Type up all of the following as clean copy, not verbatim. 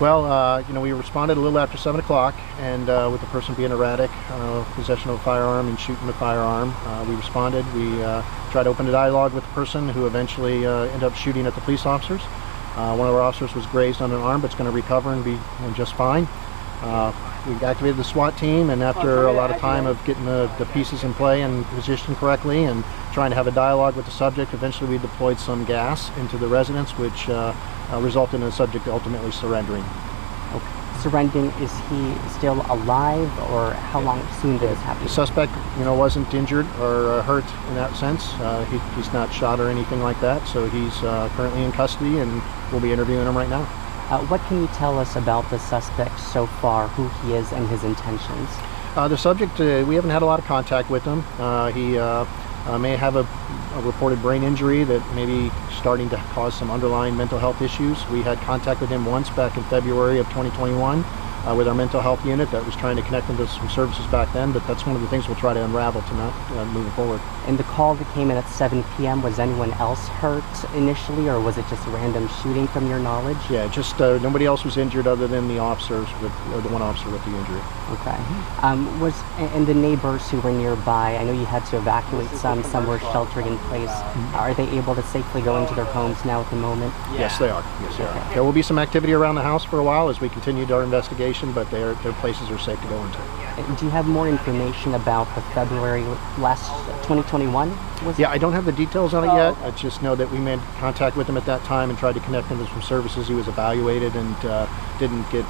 We responded a little after 7 o'clock, and with the person being erratic, possession of a firearm and shooting the firearm, we responded. We tried to open a dialogue with the person who eventually ended up shooting at the police officers. One of our officers was grazed on an arm, but it's going to recover and be just fine. We activated the SWAT team, and after a lot of time of getting the pieces in play and positioned correctly and trying to have a dialogue with the subject, eventually we deployed some gas into the residence, which resulted in the subject ultimately surrendering. Okay. Surrendering, is he still alive, or how long soon did this happen? The suspect, wasn't injured or hurt in that sense. He's not shot or anything like that, so he's currently in custody, and we'll be interviewing him right now. What can you tell us about the suspect so far, who he is and his intentions? The subject, we haven't had a lot of contact with him. He may have a reported brain injury that may be starting to cause some underlying mental health issues. We had contact with him once back in February of 2021 with our mental health unit that was trying to connect him to some services back then, but that's one of the things we'll try to unravel tonight moving forward. And the call that came in at 7 p.m., was anyone else hurt initially, or was it just a random shooting from your knowledge? Yeah, just nobody else was injured other than the officers, or the one officer with the injury. Okay. And the neighbors who were nearby, I know you had to evacuate some were sheltering in place. Are they able to safely go into their homes now at the moment? Yes, they are. Yes, they are. There will be some activity around the house for a while as we continued our investigation, but their places are safe to go into. Do you have more information about the February last 2021? Yeah, I don't have the details on it yet. I just know that we made contact with him at that time and tried to connect him to some services. He was evaluated and didn't get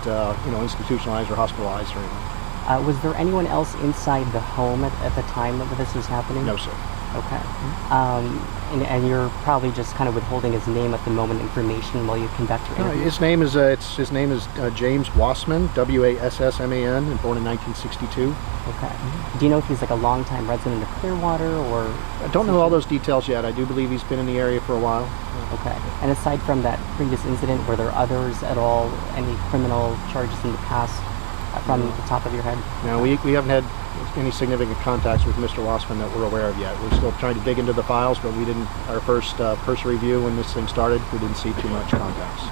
institutionalized or hospitalized or anything. Was there anyone else inside the home at the time that this was happening? No, sir. Okay. And you're probably just kind of withholding his name at the moment, information, while you conduct your interview? His name is James Wassman, W-A-S-S-M-A-N, and born in 1962. Okay. Do you know if he's like a longtime resident of Clearwater, or? I don't know all those details yet. I do believe he's been in the area for a while. Okay. And aside from that previous incident, were there others at all, any criminal charges in the past from the top of your head? No, we haven't had any significant contacts with Mr. Wassman that we're aware of yet. We're still trying to dig into the files, but our first review when this thing started, we didn't see too much contacts.